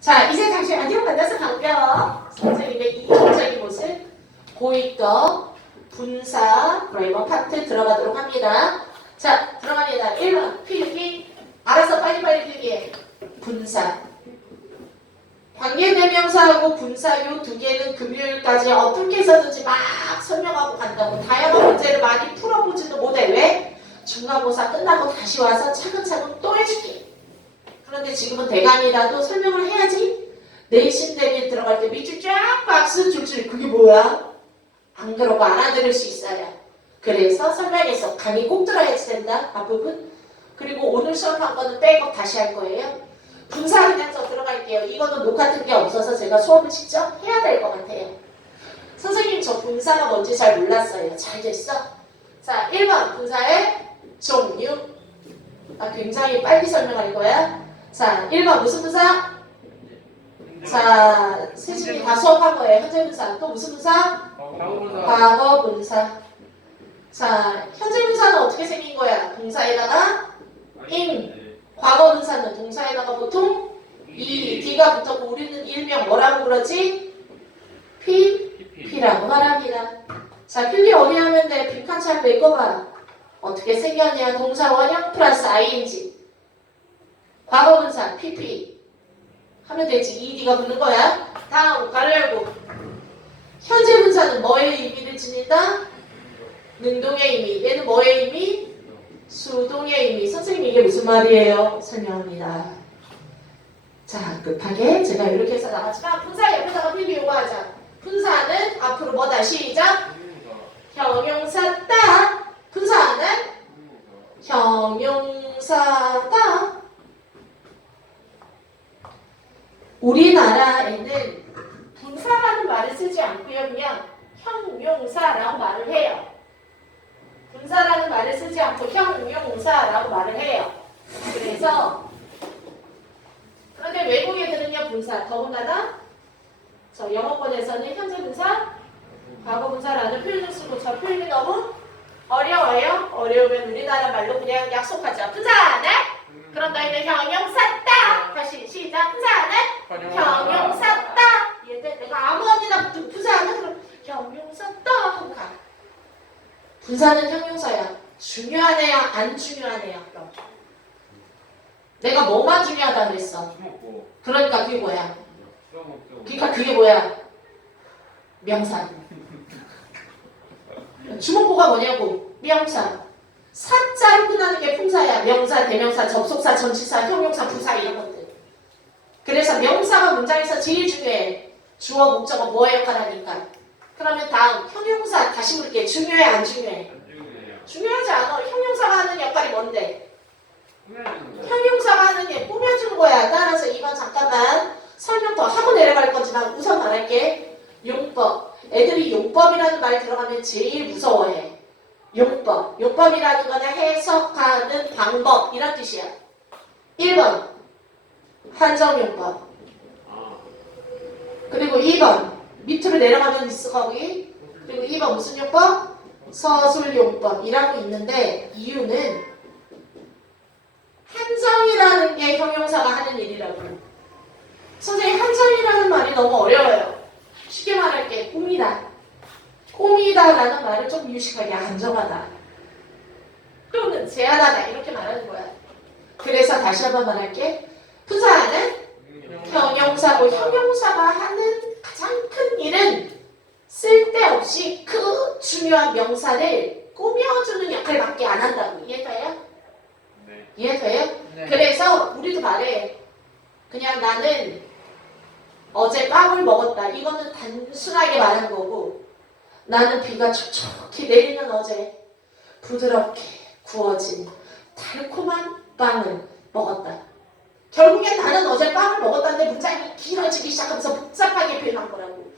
자, 이제 다시 안녕 만나서 반가워. 선생님의 이론적인 모습, 고익도 분사, 그레이버 파트 들어가도록 합니다. 자, 들어갑니다. 1번, 필기. 알아서 빨리빨리 필기해. 분사. 관계대명사하고 분사 요 두 개는 금요일까지 어떻게 해서든지 막 설명하고 간다고. 다양한 문제를 많이 풀어보지도 못해. 왜? 중간고사 끝나고 다시 와서 차근차근 또 해줄게. 그런데 지금은 대강이라도 설명을 해야지. 내신 대비에 들어갈 때 밑줄 쫙 박스 줄줄 그게 뭐야? 안 그러고 알아들을 수 있어요. 그래서 설명해서 강의 꼭 들어야지 된다. 앞부분. 그리고 오늘 수업한 거는 백업 다시 할 거예요. 분사 그냥 저 들어갈게요. 이거는 녹화 뜬게 없어서 제가 수업을 직접 해야 될 것 같아요. 선생님 저 분사가 뭔지 잘 몰랐어요. 잘 됐어? 자, 1번 분사의 종류. 아, 굉장히 빨리 설명할 거야. 자, 1번 무슨 분사? 자, 세신이 다 수업한 거예요. 현재 분사. 또 무슨 분사? 과거분사 과거 분사. 자, 현재 분사는 어떻게 생긴 거야? 동사에다가 인. 과거 분사는 동사에다가 보통 이 D가 붙었고 우리는 일명 뭐라고 그러지? P, P라고 말합니다. 자, 필기 어디 하면 돼? 빈칸 잘 메꿔봐. 어떻게 생겼냐? 동사 원형 플러스 ing. 과거 분사 PP. 하면 되지. ED가 붙는 거야. 다음 가로 열고. 현재 분사는 뭐의 의미를 지닌다? 능동의 의미. 얘는 뭐의 의미? 수동의 의미. 선생님 이게 무슨 말이에요? 설명합니다. 자, 급하게 제가 이렇게 해서 나갔지만 분사 옆에다가 필기 요구하자. 분사는 앞으로 뭐다? 시작. 형용사 따. 분사는 형용사다. 우리나라에는 분사라는 말을 쓰지 않고요. 그냥 형용사라고 말을 해요. 분사라는 말을 쓰지 않고 형용사라고 말을 해요. 그래서 그런데 외국 애들은요 분사 더군다나 저 영어권에서는 현재 분사, 과거 분사라는 표현을 쓰고 저 표현이 너무 어려워요. 어려우면 우리나라 말로 그냥 약속하자. 분사는 그런 다음에 형용사다. 다시 시작. 분사는 형용사다. 얘들 내가 아무 언니나 붙은 분사는 그럼 형용사다 하고 가. 분사는 형용사야. 중요하네요, 안 중요하네요. 그럼. 내가 뭐만 중요하다 그랬어. 먹고 그러니까 그게 뭐야? 그러니까 그게 뭐야? 명사. 주목보가 뭐냐고? 명사. 사자로 끝나는 게 품사야. 명사, 대명사, 접속사, 전치사, 형용사, 부사 이런 것들. 그래서 명사가 문장에서 제일 중요해. 주어, 목적어 뭐의 역할 하니까. 그러면 다음 형용사 다시 물게 중요해 안 중요해? 중요하지 않아. 형용사가 하는 역할이 뭔데? 형용사가 하는 게 꾸며주는 거야. 따라서 이번 잠깐만 설명 더 하고 내려갈 거지. 난 우선 말할게. 용법. 애들이 용법이라는 말 들어가면 제일 무서워해. 용법. 용법이라는 거는 해석하는 방법. 이런 뜻이야. 1번. 아, 그리고 2번. 밑으로 내려가면 있어, 거기. 그리고 2번 무슨 용법? 서술용법이라고 있는데 이유는 한정이라는 게 형용사가 하는 일이라고. 선생님 한정이라는 말이 너무 어려워요. 쉽게 말할게 꿈이다. 꿈이다 라는 말을 좀 유식하게 안정하다. 또는 제한하다 이렇게 말하는 거야. 그래서 다시 한번 말할게. 분사하는 형용사고 형용사가 하는 가장 큰 일은 쓸데없이 그 중요한 명사를 꾸며주는 역할밖에 안 한다고 이해돼요? 네. 이해돼요? 네. 그래서 우리도 말해 그냥 나는 어제 빵을 먹었다 이거는 단순하게 말한 거고 나는 비가 촉촉히 내리는 어제 부드럽게 구워진 달콤한 빵을 먹었다 결국엔 나는 어제 빵을 먹었다는데 문장이 길어지기 시작하면서 복잡하게 표현한 거라고.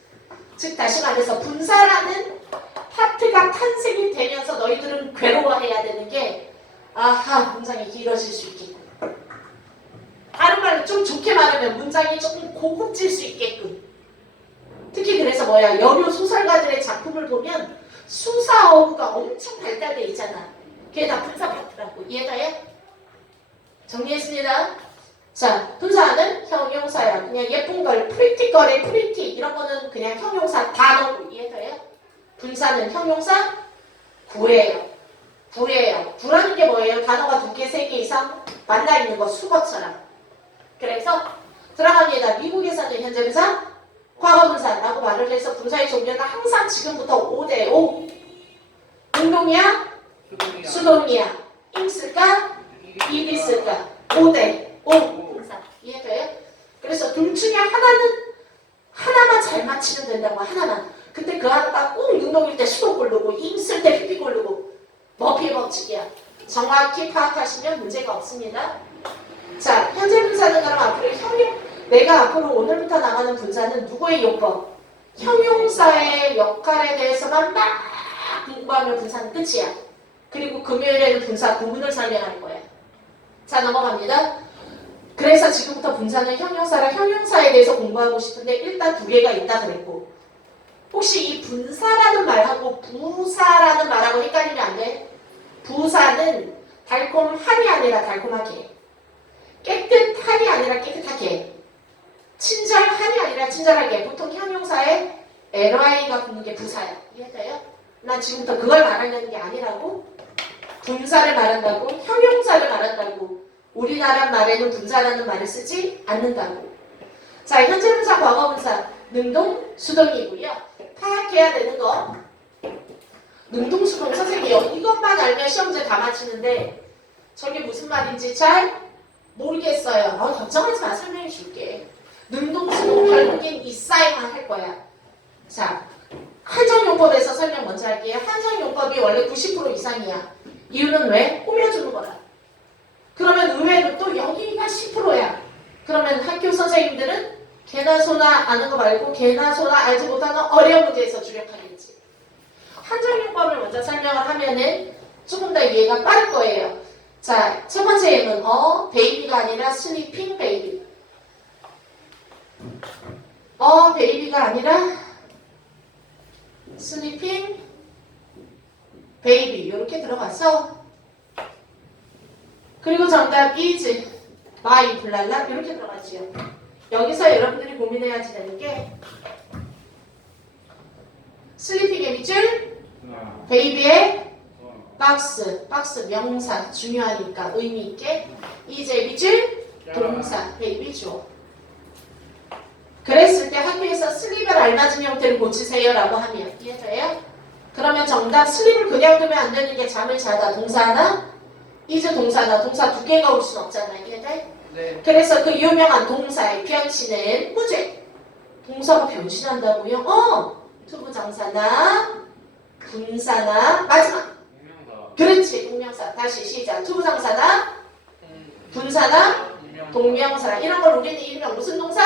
즉 다시 말해서 분사라는 파트가 탄생이 되면서 너희들은 괴로워해야 되는 게 아하 문장이 길어질 수 있겠군. 다른 말로 좀 좋게 말하면 문장이 조금 고급질 수 있게끔. 특히 그래서 뭐야 여류 소설가들의 작품을 보면 수사 어구가 엄청 발달돼 있잖아. 그게 다 분사 파트라고 이해가요? 정리했습니다. 자, 분사는 형용사야. 그냥 예쁜 걸, 프리티 거래, 프리티 이런 거는 그냥 형용사 단어로 이해돼요? 분사는 형용사 구예요. 구예요. 구라는 게 뭐예요? 단어가 두 개, 세 개 이상 만나 있는 거 수거처럼. 그래서 들어갑니다. 미국에서는 현재 분사, 과거 분사라고 말을 해서 분사의 종류는 항상 지금부터 5대 5. 운동이야, 수동이야. 수동이야. 임 쓸까, 일이 쓸까. 5대 5 분사. 이해돼요? 그래서 둘 중에 하나는 하나만 잘 맞히면 된다고 하나만. 근데 그 하나가 꼭 운동일 때 수동 고르고 임쓸때 피피 고르고 머피의 법칙이야. 정확히 파악하시면 문제가 없습니다. 자, 현재 분사는 그럼 앞으로 형용, 내가 앞으로 오늘부터 나가는 분사는 누구의 용법? 형용사의 역할에 대해서만 막 공부하면 분사는 끝이야. 그리고 금요일에는 분사 구문을 설명할 거야. 자, 넘어갑니다. 그래서 지금부터 분사는 형용사라 형용사에 대해서 공부하고 싶은데 일단 두 개가 있다 그랬고. 혹시 이 분사라는 말하고 부사라는 말하고 헷갈리면 안 돼? 부사는 달콤함이 아니라 달콤하게. 깨끗함이 아니라 깨끗하게. 친절함이 아니라 친절하게. 보통 형용사에 LY가 붙는 게 부사야. 이해돼요? 난 지금부터 그걸 말하려는 게 아니라고. 분사를 말한다고 형용사를 말한다고 우리나라 말에는 분사라는 말을 쓰지 않는다고 자 현재 분사 과거 분사 능동 수동이고요 파악해야 되는 거 능동 수동 선생님 이것만 알면 시험 문제 다 맞히는데 저게 무슨 말인지 잘 모르겠어요. 어, 걱정하지 마. 설명해 줄게. 능동 수동 결국엔 이 사이만 할 거야. 자, 한정용법에서 설명 먼저 할게요. 한정용법이 원래 90% 이상이야. 이유는 왜? 꾸며주는 거라. 그러면 의외로 또 여기가 10%야. 그러면 학교 선생님들은 개나 소나 아는 거 말고 개나 소나 알지 못하는 어려운 문제에서 주력하겠지. 한정용법을 먼저 설명을 하면은 조금 더 이해가 빠를 거예요. 자, 첫 번째 예문, 어, 베이비가 아니라 슬리핑 베이비. 어, 베이비가 아니라 슬리핑 베이비. 이렇게 들어가서 그리고 정답 is my 블랄라 이렇게 들어가지요. 여기서 여러분들이 고민해야지 되는 게 밑줄, 하나, 베이비의 어, 박스, 박스 명사 중요하니까 의미 있게 이제 밑줄 동사 베이비 주어. 그랬을 때 학교에서 슬립을 알맞은 형태를 고치세요라고 하면 이해돼요? 그러면 정답 슬립을 그냥 두면 안 되는 게 잠을 자다 동사 하나, 이제 동사 하나, 동사 두 개가 올순 없잖아 이해돼? 네. 그래서 그 유명한 동사의 변신은 무죄. 동사가 변신한다고요? 어, 투부정사나 분사나 마지막. 동명사. 그렇지 동명사 다시 시작 투부정사나 분사나 동명사 이런 걸 우리는 일명 무슨 동사?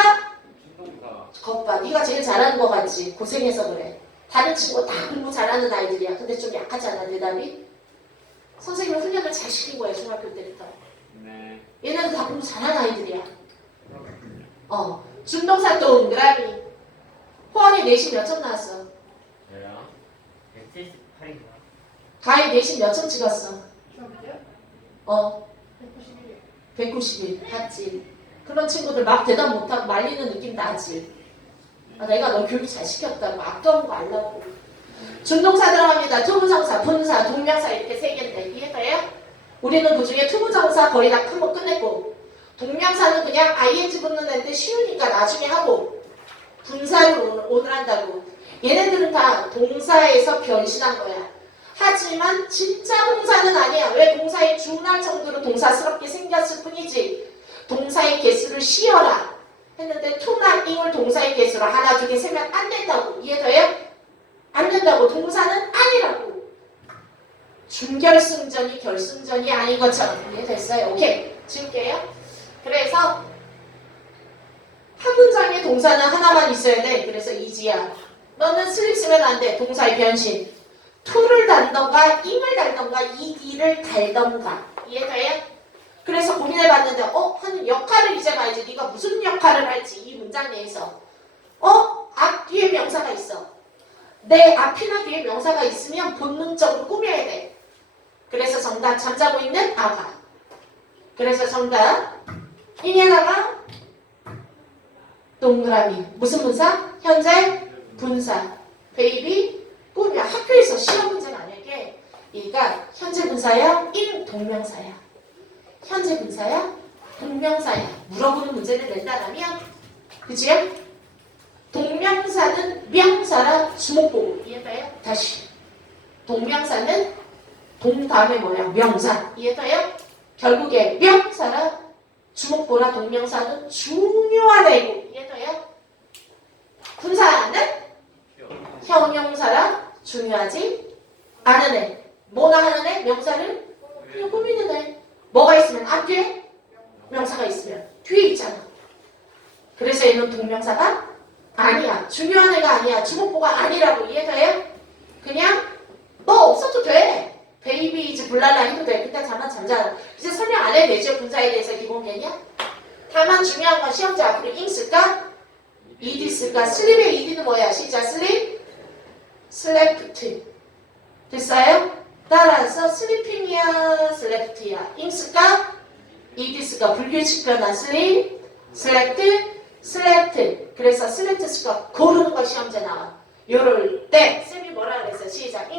중동사. 겉봐 네가 제일 잘하는 거 같지 고생해서 그래 다른 친구 다 공부 잘하는 아이들이야 근데 좀 약하지 않아 대답이? 선생님이 훈련을 잘 시킨 거야 중학교 때부터 네. 얘네들 다 공부 잘하는 아이들이야 그렇군요. 어 준동사 동그라미 호원이 내신 몇 점 나왔어? 저요? 178인가? 가희 내신 몇 점 찍었어? 어 191. 191 봤지 그런 친구들 막 대답 못하고 말리는 느낌 나지 아, 내가 너 교육 잘 시켰다고 아까운 거 알라고 준동사 들어갑니다 투부정사 분사 동명사 이렇게 세 이해돼요? 우리는 그중에 투부정사 거의 다 큰거 끝냈고 동명사는 그냥 ing 붙는 애인데 쉬우니까 나중에 하고 분사를 오늘, 오늘 한다고. 얘네들은 다 동사에서 변신한 거야. 하지만 진짜 동사는 아니야. 왜 동사에 준할 정도로 동사스럽게 생겼을 뿐이지? 동사의 개수를 쉬어라. 했는데 to나 ing을 동사의 개수로 하나 두개 세면 안 된다고. 이해돼요? 안 된다고. 동사는 아니라고 준결승전이 결승전이 아닌 것처럼 이해됐어요? 오케이. 지울게요. 그래서 한 문장에 동사는 하나만 있어야 돼. 그래서 이지야. 너는 슬립 쓰면 안돼. 동사의 변신. to를 달던가 ing을 달던가 ed를 달던가. 이해돼요? 그래서 고민해봤는데 어? 하는 역할을 이제 봐야지. 네가 무슨 역할을 할지 이 문장 내에서. 어? 앞 뒤에 명사가 있어. 내 앞이나 뒤에 명사가 있으면 본능적으로 꾸며야 돼 그래서 정답 잠자고 있는 아가. 그래서 정답 인에다가. 동그라미. 무슨 분사? 현재 분사. 베이비 꾸며 학교에서 시험 문제는 아니야. 이게 얘가 현재 분사야? 인 동명사야. 현재 분사야? 동명사야. 물어보는 문제를 낸다라면 그지요? 동명사는 명사라 주목보고 이해가요? 다시. 동명사는 동 다음에 뭐야? 명사 이해가요? 결국에 명사라 주목보라 동명사는 중요한 애고 이해가요? 분사는 형용사라 중요하지 않은 애 뭐나 하는 애? 명사를 그냥 꾸미는 애 뭐가 있으면 앞뒤에 명사가 있으면 뒤에 있잖아 그래서 얘는 동명사가 아니야 중요한 애가 아니야 주목보가 아니라고 이해가요? 그냥 너 없어도 돼 베이비 이제 불랄라 해도 돼 그때 잠만 잠자 이제 설명 안 해도 되죠 분사에 대해서 기본 개념 다만 중요한 건 시험지 앞으로 잉 쓸까? 이디 쓸까? 슬립의 이디는 뭐야? 시작 슬립 슬래프트 됐어요? 따라서 슬리핑이야 슬래프트야 잉 쓸까? 이디 쓸까? 불규칙 변화 슬립 슬래프트 슬래프트 그래서 슬래프트 쓸까? 고르는 거 시험제 나와 요럴 때 쌤이 뭐라 그랬어? 시작?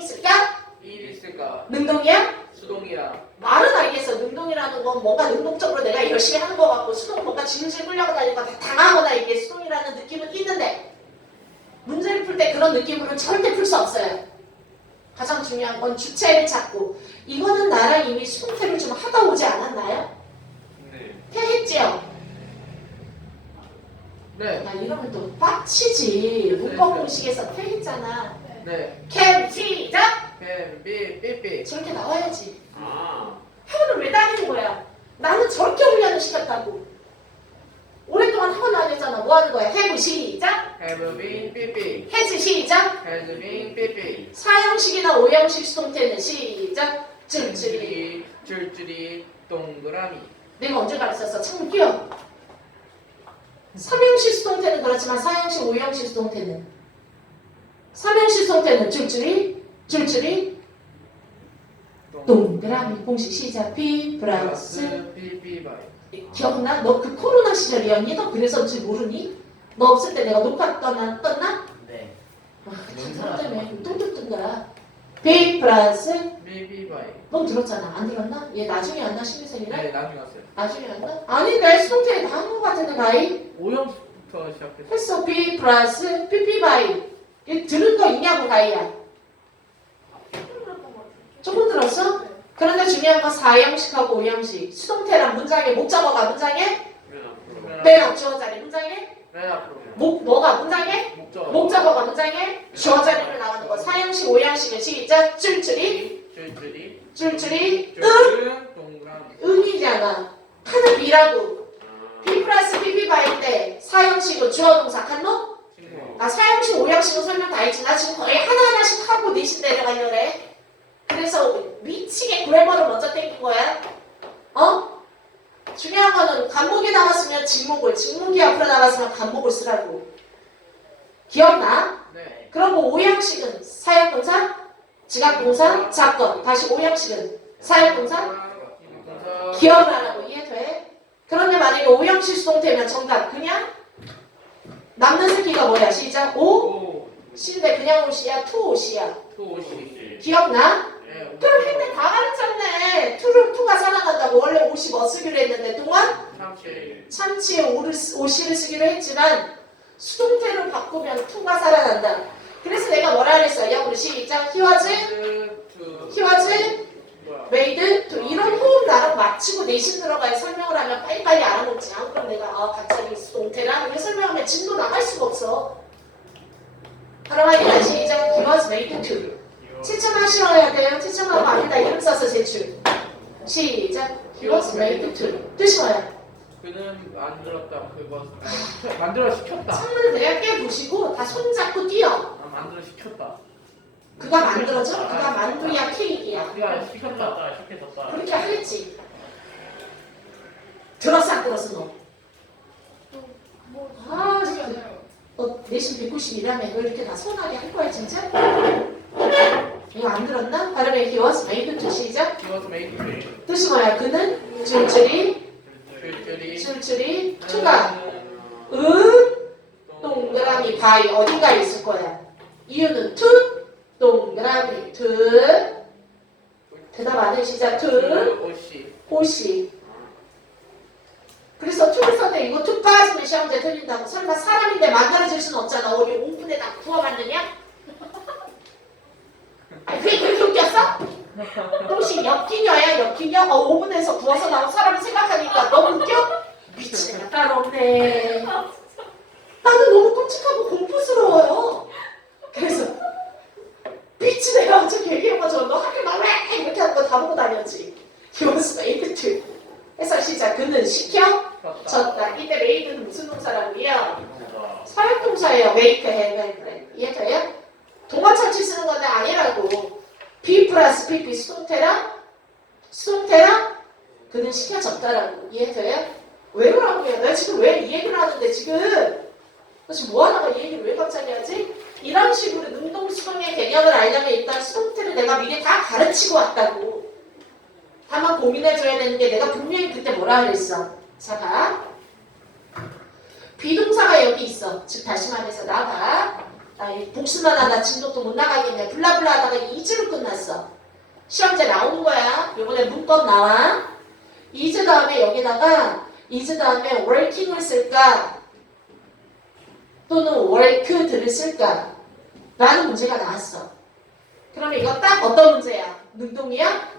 일 있을까? 능동이야? 수동이야. 말은 알겠어. 능동이라는 건 뭔가 능동적으로 내가 열심히 하는 것 같고 수동 뭔가 질질 끌려고 다니니까 다 당하거나 이게 수동이라는 느낌은 있는데 문제를 풀 때 그런 느낌으로는 절대 풀 수 없어요. 가장 중요한 건 주체를 찾고 이거는 나랑 이미 수동태를 좀 하다 오지 않았나요? 네. 해했지요? 네. 야 이러면 또 빡치지. 문법 공식에서 해했잖아. 네. 캠 시작! 뱀, 삐, 삐삐. 저렇게 나와야지. 아. 학원을 왜 다니는 거야? 나는 저렇게 훈련을 시켰다고. 오랫동안 학원 다녔잖아. 뭐 하는 거야? 해부 시작. 해브빈, 삐삐. 해지 시작. 해즈빈, 삐삐. 사형식이나 오형식 수동태는 시작. 줄줄이. 줄줄이, 줄줄이, 동그라미. 내가 언제 가르쳤어? 창문 끼워. 삼형식 수동태는 그렇지만 사형식, 오형식 수동태는 삼형식 수동태는 줄줄이, 줄줄이, 동그라미 공식 시작. 피 플러스 삐삐 바이. 기억나? 너 그 코로나 시절이었니? 너 그래서인지 모르니? 너 없을 때 내가 녹화 떴나? 떴나? 네. 와, 그 사람 때문에 뚱뚱 뜬 거야. B 플러스. 넌 들었잖아. 안 들었나? 얘 나중에 왔나? 신미생이랑? 네, 나중에 왔어요. 나중에 왔나? 아니, 내 수동태에 다한거 같은데, 바이? 오형부터 시작했어요. 했어. B 플러스 PP 바이. 얘 들은 거 있냐고, 바이야. 조금 들었어? 그런데 중요한 건 4형식하고 5형식. 수동태랑 문장에 목적어가 문장에 맨 앞주어 자리 맨 앞으로. 목 뭐가 문장에 목적. 목적어가 문장에 주어 자리를 나가는 거. 4형식, 5형식은 시작. 줄줄이, 줄줄이. 줄줄이, 응, 동그라미. 응이잖아. 하는 B라고. 아. B 플러스 PP 바일 때 4형식은 주어 동사? 친구. 아 4형식, 5형식은 설명 다 했지. 나 지금 거의 하나하나씩 하고 내신 내려가려고 해. 그래서 미치게 그래머를 먼저 땡긴 거야. 어? 중요한 거는 간목이 나왔으면 직목을, 직목이 앞으로 나왔으면 간목을 쓰라고. 기억나? 네. 그럼 5형식은 사역동사, 지각동사, 작건. 다시 5형식은 사역동사, 동사. 기억나라고 이해돼? 그런데 만약에 5형식 수동태면 정답 그냥 남는 새끼가 뭐야? 시작. 5, 오. 시인데 그냥 옷이야? 투 옷이야? 기억나? 네. 그럼 근데 다 가르쳤네. 투를 투가 살아난다고 원래 옷이 뭐 쓰기로 했는데 동안 참치. 참치에 오를, 쓰- 오시를 쓰기로 했지만 수동태로 바꾸면 투가 살아난다. 그래서 내가 뭐라 그랬어요? 우리 시작. 히와즈, 투. 히와즈? 메이드 또 이런 호흡 나랑 맞추고 내신 들어가야 설명을 하면 빨리빨리 알아먹지 않고 그럼 내가 아 갑자기 수동태랑 이렇게 설명하면 진도 나갈 수가 없어. 바로 하기나 시작. He was made to. 채점하셔야 돼요. 채점하고 앞에다 이름 써서 제출. 시작. He was made to. 뭐야? 그는 만들었다. 그거 시켜- 만들어 시켰다. 창문을 대략 보시고 다 손잡고 뛰어. 아, 만들어 시켰다. 그가 만들어져? 그가 만두야 케이크야. 그가 시켰다. 시켰다. 시켰다. 그렇게 하겠지. 들었어 안 들었어 너? 뭐 아, 진짜. 너 내신 190이라며 너 이렇게 다 손하게 할 거야 진짜? 이거 안 들었나? 발음의 he was made to 시작 He was made to. 뜻이 뭐야? 그는? 줄줄이? 줄줄이. 줄줄이? 줄이 투가? 은 동그라미. 바이 어딘가에 있을 거야. 이유는 투? 동그라미. 투 대답 안 해. 시작. 투 옷이 호시. 그래서 투를 썼는데 이거 투 빠지면 시험제 틀린다고. 설마 사람인데 만들어질 순 없잖아. 어디 오븐에다 구워 만드냐? 그게 그렇게 웃겼어? 혹시 엽기녀야 엽기녀? 어, 오븐에서 구워서 나온 사람을 생각하니까 너무 웃겨? 미치겠다 따로 없네. 나는 너무 끔찍하고 공포스러워요. 그래서 미치 내가 어떻게 얘기해가지고 너 학교 나왜 이렇게 거다 보고 다녔지. 교수가 이렇게 해서 시작. 그는 시켜? 졌다. 이때 메이드는 무슨 동사라고요? 사역동사예요. 메이크 해메 이해돼요? 동화천치 쓰는 건데 아니라고 B 플러스 PP 수동태랑 수동태랑 그는 시켜졌다라고 이해돼요? 왜 그러고요? 내가 지금 왜 이 얘기를 하는데 지금 너 지금 뭐 하다가 이 얘기를 왜 갑자기 하지? 이런 식으로 능동수동의 개념을 알려면 일단 수동태를 내가 미리 다 가르치고 왔다고 다만 고민해줘야 되는 게 내가 분명히 그때 뭐라 그랬어 자 봐. 비동사가 여기 있어. 즉 다시 말해서 나가. 나이 복수만 하다 진도도 못 나가겠네. 블라블라 하다가 이즈로 끝났어. 시험제 나오는 거야. 요번에 문법 나와. 이즈 다음에 여기다가 이즈 다음에 working을 쓸까? 또는 work들을 쓸까? 라는 문제가 나왔어. 그러면 이거 딱 어떤 문제야? 능동이야?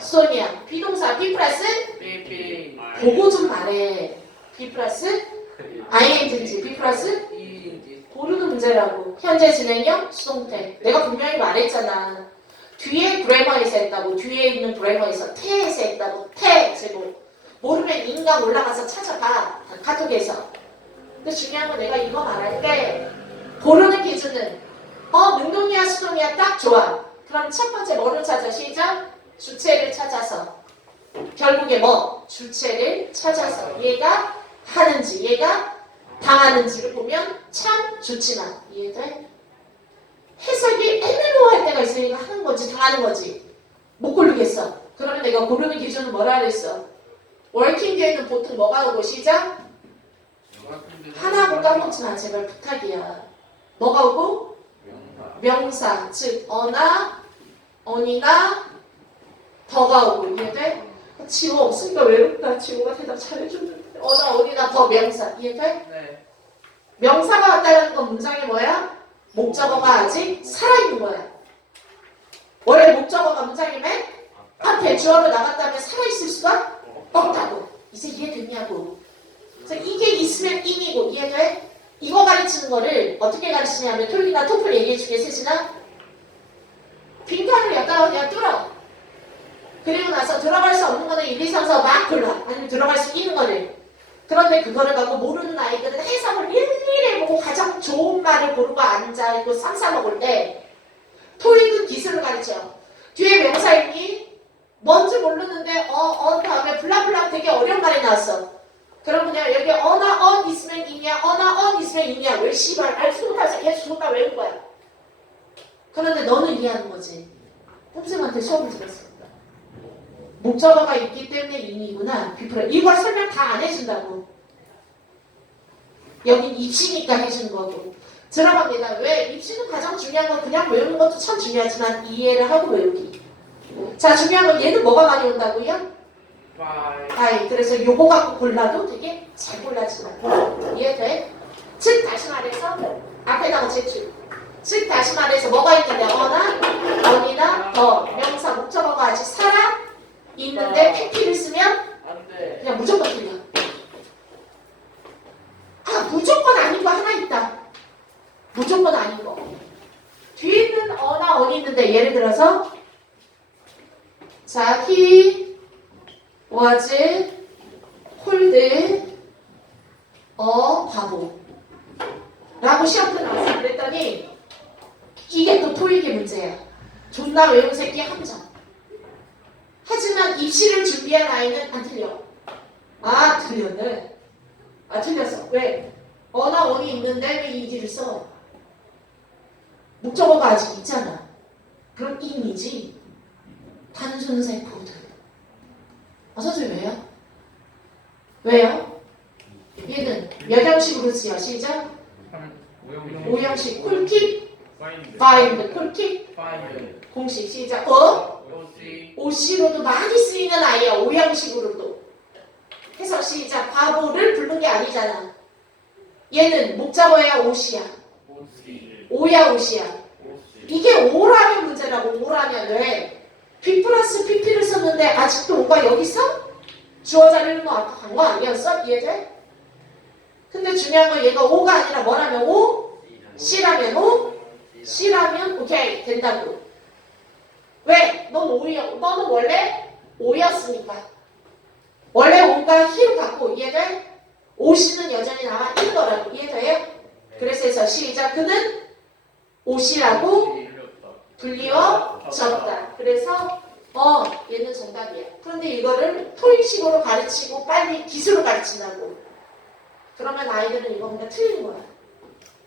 수동이야? 비동사 B 플러스? 삐삐 보고 좀 말해. B 플러스? ing인지 B 플러스? 이인지 고르는 문제라고. 현재 진행형 수동태. 내가 분명히 말했잖아. 뒤에 그래머에서 했다고. 뒤에 있는 그래머에서 태에서 했다고. 태 제목. 모르면 인강 올라가서 찾아봐. 카톡에서. 근데 중요한 건 내가 이거 말할 때 고르는 기준은 어 능동이야 수동이야 딱 좋아. 그럼 첫 번째 뭐를 찾아 시작? 주체를 찾아서 결국에 뭐 주체를 찾아서 얘가 하는지 얘가 당하는지를 보면 참 좋지만 이해돼? 해석이 애매모호할 때가 있으니까 하는 거지 당하는 거지 못 고르겠어 그러면 내가 고르는 기준은 뭐라 그랬어? 월킹 뒤에는 보통 뭐가 오고 시작? 하나하고 까먹지 마 제발 부탁이야 뭐가 오고? 명사 즉 어나 어니나 더가 오고 이해돼? 지호 없으니까 외롭다 지호가 대답 잘해줬는데 어나 어니나 더 명사 이해돼? 네 명사가 왔다는 건 문장이 뭐야? 목적어가 아직 살아있는 거야. 원래 목적어가 문장이 맨 앞에 주어로 나갔다면 살아있을 수가 없다고. 이제 이해됐냐고. 그래서 이게 있으면 인이고 이해돼? 이거 가르치는 거를 어떻게 가르치냐면 토익이나 토플 얘기해 주게 세진아 빈칸을 갖다가 그냥 뚫어. 그리고 나서 들어갈 수 없는 거는 1, 2, 3, 4막 골라. 아니면 들어갈 수 있는 거를. 그런데 그거를 갖고 모르는 아이들은 해석을 일일이 해보고 가장 좋은 말을 고르고 앉아있고 쌈싸 먹을 때 토익은 기술을 가르쳐. 뒤에 명사 있니? 뭔지 모르는데 어, 어 다음에 블라블라 되게 어려운 말이 나왔어. 그럼 그냥 여기 어나 언 있으면 있냐 어나 언 있으면 있냐 왜 씨발 알 수도 못하지 계속 존나 외운 거야. 그런데 너는 이해하는 거지. 쌤쌤한테 시험을 들었습니다. 목적어가 있기 때문에 인이구나. 비프라. 이걸 설명 다 안 해준다고. 여긴 입시니까 해주는 거고. 들어갑니다. 왜? 입시는 가장 중요한 건 그냥 외우는 것도 참 중요하지만 이해를 하고 외우기. 자, 중요한 건 얘는 뭐가 많이 온다고요? 아이, 그래서 요거 갖고 골라도 되게 잘 골라지만. 이해돼? 즉, 다시 말해서, 앞에다가 제출. 즉, 다시 말해서 뭐가 있는데, 어나, 어니나, 더, 명사, 목적어가 아직 살아 있는데, PP를 쓰면 안 돼 그냥 무조건 틀려. 아, 무조건 아닌 거 하나 있다. 무조건 아닌 거. 뒤에 있는 어나 어니 있는데 예를 들어서 자, he was called a 바보 라고 시험 때 나왔어. 그랬더니 이게 또 토익의 문제야. 존나 외운 새끼 함정. 하지만 입시를 준비한 아이는 안 틀려. 아 틀렸네. 아 틀렸어. 왜? 어나 원이 있는데 왜 이기를 써? 목적어가 아직 있잖아. 그럼 인이지. 단순세 코드. 아 선생님 왜요? 왜요? 얘는 몇 형식으로 쓰여? 시작. 오형식 쿨킵, 파인드. 파인드 공식 시작. 어? 오시로도 많이 쓰이는 아이야. 오형식으로도. 해서 시작. 바보를 부른 게 아니잖아. 얘는 목자어야. 오씨. 오야. 오씨. 이게 오라면 문제라고 오라면 왜? B 플러스 PP를 썼는데 아직도 오가 여기 있어? 주어 자리는 너 아까 간 거 아니었어? 이해돼? 근데 중요한 건 얘가 오가 아니라 뭐라면 오? C라면 오? C라면 오케이 된다고. 왜? 넌 오야 너는 원래 오였으니까. 원래 오가 히로 갖고 이해돼? 오씨는 여전히 나와 있는 거라고 이해돼요? 그래서 해서 시작 그는 오씨라고 불리워졌다. 그래서 어 얘는 정답이야. 그런데 이거를 토익식으로 가르치고 빨리 기술을 가르친다고. 그러면 아이들은 이거 그냥 틀린 거야.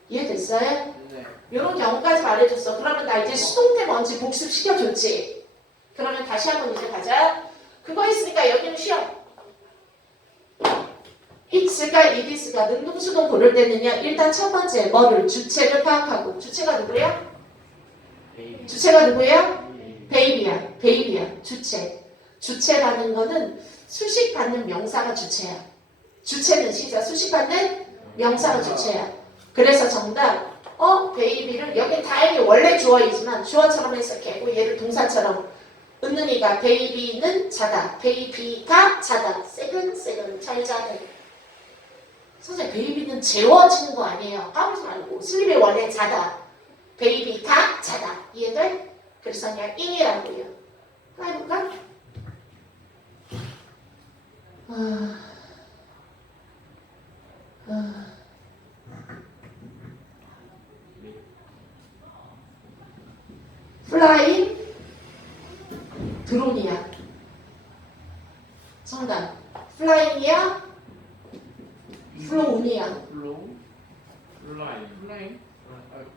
이해됐어요? 네 이런 경우까지 말해줬어. 그러면 나 이제 수동태 뭔지 복습 시켜줬지. 그러면 다시 한번 이제 가자. 그거 했으니까 여기는 쉬어. it's가 it's가 능동수동 고를 때는요. 일단 첫 번째 뭐를 주체를 파악하고 주체가 누구야? 주체가 누구야? 베이비야. 베이비야. 주체. 주체라는 거는 수식 받는 명사가 주체야. 주체는 시작. 수식 받는 명사가 주체야. 그래서 정답. 어, 베이비를 여기 다행히 원래 주어이지만 주어처럼 해석하고 얘를 동사처럼 은능이가 베이비는 자다. 베이비가 자다. 세근세근 잘 자네. 선생님 베이비는 재워지는 거 아니에요. 까불지 말고 슬립이 원래 자다. 베이비가 자다. 이해돼? 그래서 그냥 인이라고요. 하나 해볼까? 아, 아. 플라잉 드론이야. 정답. 플라잉이야? 플로운이야. 블로우 플라인. 플레인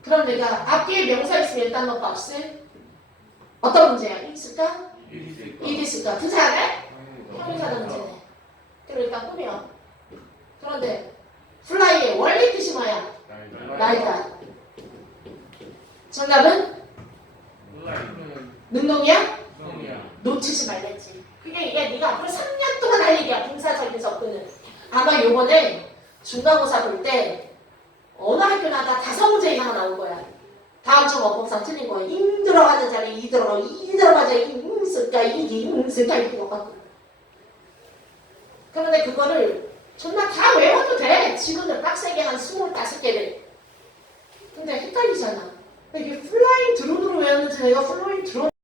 그럼 내가 앞뒤에 명사 있으면 일단 너 박스. 어떤 문제야? 있을까? 이 있을까? 않아? 형용사는 문제네. 그럼 일단 꾸며. 그런데 플라이의 원래 뜻이 뭐야? 날다. 정답은. 능동이야? 성이야. 놓치지 말랬지. 그게 이게 네가 앞으로 3년 동안 할 얘기야. 동사적인 접근은. 아마 요번에 중간고사 볼 때 어느 학교나 다 다섯 문제 이상 나올 거야. 다음 주 어법상 틀린 거야. 인 들어가는 자리 이 들어가 이 들어가자 이 쓸까 이이 쓸까 이렇게 넣어갖고. 그런데 그거를 정말 다 외워도 돼. 지금은 빡세게 한 25개를. 근데 헷갈리잖아. 이게 플라잉 드론으로 외웠는지 내가 플라잉 드론